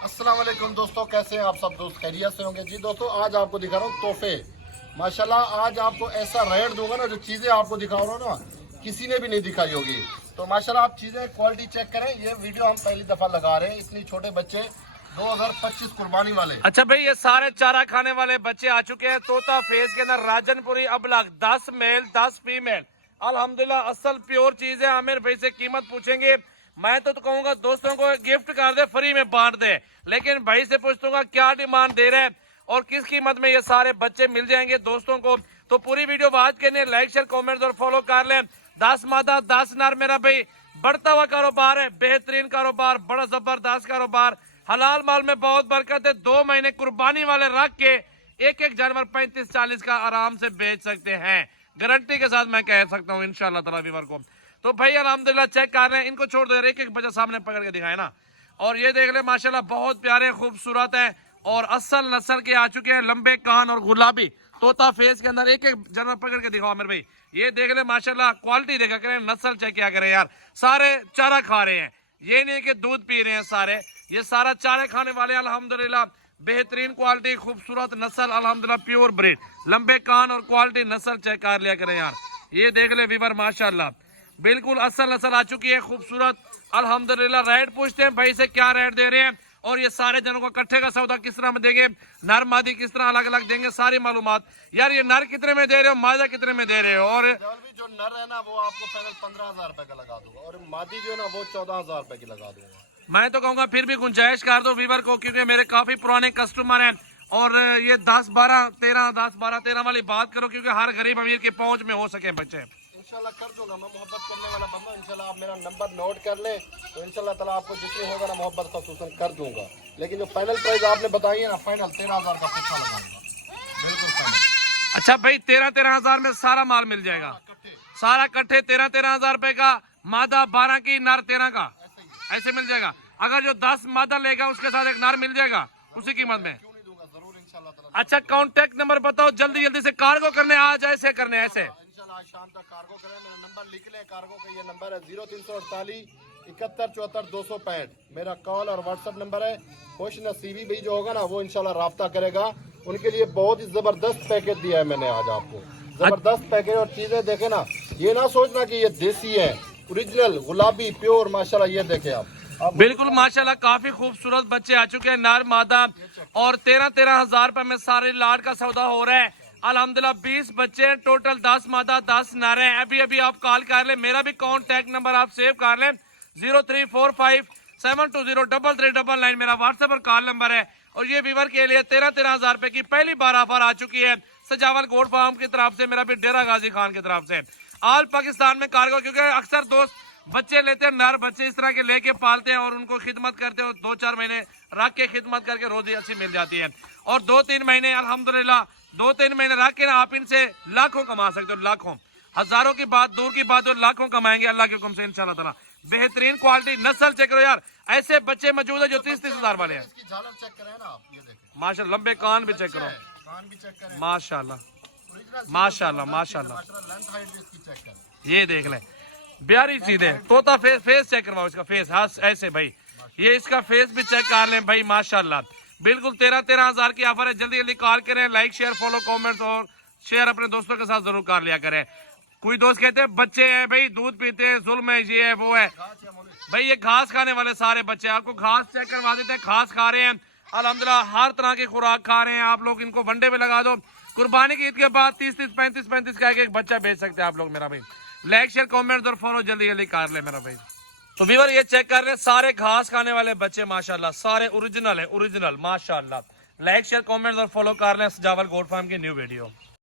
अस्सलाम वालेकुम दोस्तों, कैसे हैं आप सब दोस्त? खैरियत से होंगे जी। दोस्तों आज आपको दिखा रहा हूँ तोहफे। माशाल्लाह आज आपको ऐसा रेट दूंगा ना, जो चीज़ें आपको दिखा रहा हूँ ना किसी ने भी नहीं दिखाई होगी। तो माशाल्लाह आप चीज़ें क्वालिटी चेक करें। ये वीडियो हम पहली दफ़ा लगा रहे हैं। इतनी छोटे बच्चे 2025 कुर्बानी वाले। अच्छा भाई, ये सारे चारा खाने वाले बच्चे आ चुके हैं तोता फेस के अंदर। राजनपुरी अबलग 10 मेल 10 फीमेल, अल्हम्दुलिल्लाह असल प्योर चीज है। आमिर भाई से कीमत पूछेंगे। मैं तो कहूंगा दोस्तों को गिफ्ट कर दे, फ्री में बांट दे, लेकिन भाई से पूछूंगा क्या डिमांड दे रहे हैं और किस कीमत में ये सारे बच्चे मिल जाएंगे दोस्तों को। तो पूरी वीडियो बात करने, लाइक शेयर कॉमेंट और फॉलो कर लें। 10 मादा 10 नर मेरा भाई बढ़ता हुआ कारोबार है, बेहतरीन कारोबार, बड़ा जबरदस्त कारोबार। हलाल माल में बहुत बरकत है। 2 महीने कुर्बानी वाले रख के एक एक जानवर 35-40 का आराम से बेच सकते हैं, गारंटी के साथ मैं कह सकता हूँ इंशाल्लाह ताला वीवर को। तो भाई अल्हम्दुलिल्लाह चेक कर रहे हैं, इनको छोड़ दो यार, एक एक बच्चा सामने पकड़ के दिखाए ना। और ये देख ले माशाल्लाह बहुत प्यारे खूबसूरत है और असल नस्ल के आ चुके हैं। लंबे कान और गुलाबी तोता फेस के अंदर एक एक जानवर पकड़ के दिखाओ मेरे भाई। ये देख ले माशाल्लाह, क्वालिटी देखा करें, नस्ल चेक किया करें यार। सारे चारा खा रहे हैं, ये नहीं कि दूध पी रहे हैं सारे, ये सारा चारे खाने वाले अल्हम्दुलिल्लाह। बेहतरीन क्वालिटी, खूबसूरत नस्ल अल्हम्दुलिल्लाह, प्योर ब्रीड, लंबे कान और क्वालिटी नस्ल चेक कर लिया करें यार। ये देख ले वीवर माशाल्लाह बिल्कुल असल नस्ल आ चुकी है, खूबसूरत अल्हम्दुलिल्लाह। रेट पूछते हैं भाई से क्या रेट दे रहे हैं और ये सारे जनों को इकट्ठे का सौदा किस तरह में देंगे, नर मादी किस तरह अलग अलग देंगे, सारी मालूमात यार। ये नर कितने में दे रहे हो, मादा कितने में दे रहे हो? और जो नर है ना वो आपको फाइनल 15,000 रुपए का लगा दूंगा और मादी जो है ना वो 14,000 रुपए की लगा दूंगा। मैं तो कहूंगा फिर भी गुंजाइश कर दो वीवर को, क्योंकि मेरे काफी पुराने कस्टमर हैं। और ये 10-12-13 वाली बात करो, क्योंकि हर गरीब अमीर की पहुंच में हो सके बच्चे। इंशाल्लाह कर दूंगा, मैं मोहब्बत करने वाला बंदा। इंशाल्लाह आप मेरा नंबर नोट कर ले तो इंशाल्लाह ताला आपको जितनी होगा ना मोहब्बत खसूसन कर दूंगा। लेकिन जो फाइनल प्राइस आपने बताई है ना, फाइनल 13,000 का पुट्ठा लगाऊंगा, बिल्कुल फाइनल। अच्छा भाई, 13-13 हजार में सारा माल मिल जाएगा, सारा कट्ठे 13-13 हजार रुपए का। मादा 12 की, नर 13 का, ऐसे मिल जाएगा। अगर जो 10 मादा लेगा उसके साथ एक नर मिल जाएगा उसी कीमत में। क्यों नहीं दूंगा, जरूर इंशाल्लाह ताला। अच्छा कांटेक्ट नंबर बताओ, जल्दी जल्दी से कार्गो करने आ जाए, ऐसे करने ऐसे। इंशाल्लाह आज शाम तक कार्गो करें। मेरा नंबर लिख लें, कार्गो का ये नंबर है 0348 71 74 265। मेरा कॉल और व्हाट्सएप नंबर है। खुश नसीबी भी जो होगा ना वो इंशाल्लाह राब्ता करेगा। उनके लिए बहुत ही जबरदस्त पैकेज दिया है मैंने आज आपको, जबरदस्त पैकेज। और चीजें देखे ना, ये ना सोचना कि ये देसी है, ओरिजिनल गुलाबी प्योर माशाल्लाह। ये देखे आप बिल्कुल माशाल्लाह, काफी खूबसूरत बच्चे आ चुके हैं, नर मादा। और 13-13 हजार रुपए में सारे लाड का सौदा हो रहा है अल्हम्दुलिल्लाह। 20 बच्चे हैं टोटल, 10 मादा 10 नर हैं। अभी अभी आप कॉल कर ले, मेरा भी कॉन्टैक्ट नंबर आप सेव कर लें, 0345 7203399 मेरा व्हाट्सएप और कॉल नंबर है। और ये वीवर के लिए 13-13 हजार रुपए की पहली बार ऑफर आ चुकी है सजावल गोड फार्म की तरफ से, मेरा भी डेरा गाजी खान की तरफ से। ऑल पाकिस्तान में कार्गो, क्योंकि अक्सर दोस्त बच्चे लेते हैं, नर बच्चे इस तरह के लेके पालते हैं और उनको खिदमत करते हैं। 2-4 महीने रख के खिदमत करके रोजी अच्छी मिल जाती है। और 2-3 महीने अल्हम्दुलिल्लाह 2-3 महीने रख के ना आप इनसे लाखों कमा सकते हो, लाखों, हजारों की बात दूर की बात, और लाखों कमाएंगे अल्लाह के हुक्म से इंशाल्लाह ताला। बेहतरीन क्वालिटी नस्ल चेक करो यार, ऐसे बच्चे मौजूद है जो 30-30 हजार वाले हैं। इसकी झालर चेक करें ना आप, ये देखें माशाल्लाह, लंबे कान भी चेक करो, कान भी चेक करें माशाल्लाह ओरिजिनल माशाल्लाह माशाल्लाह। लेंथ हाइट भी इसकी चेक करें। ये देख ले प्यारी चीज है। तोता फेस चेक करवाओ इसका फेस, हाँ ऐसे भाई, ये इसका फेस भी चेक कर लें भाई माशाल्लाह। बिल्कुल 13-13 हजार की ऑफर है। जल्दी जल्दी कॉल करें, लाइक शेयर फॉलो कमेंट्स और शेयर अपने दोस्तों के साथ जरूर कर लिया करें। कोई दोस्त कहते हैं बच्चे हैं भाई दूध पीते हैं, जुल्म है, ये है वो है। भाई ये घास खाने वाले सारे बच्चे, आपको घास चेक करवा देते हैं, घास खा रहे हैं अल्हम्दुलिल्लाह, हर तरह की खुराक खा रहे हैं आप लोग। इनको वनडे में लगा दो, कुर्बानी की ईद के बाद 30-30 35-35 का एक बच्चा बेच सकते हैं आप लोग मेरा भाई। लाइक शेयर कमेंट और फॉलो जल्दी जल्दी कर ले मेरा भाई। तो व्यूअर ये चेक कर रहे हैं सारे घास खाने वाले बच्चे माशाल्लाह, सारे ओरिजिनल है, ओरिजिनल माशाल्लाह। लाइक शेयर कमेंट और फॉलो कर लें सजावल गोड फार्म की न्यू वीडियो।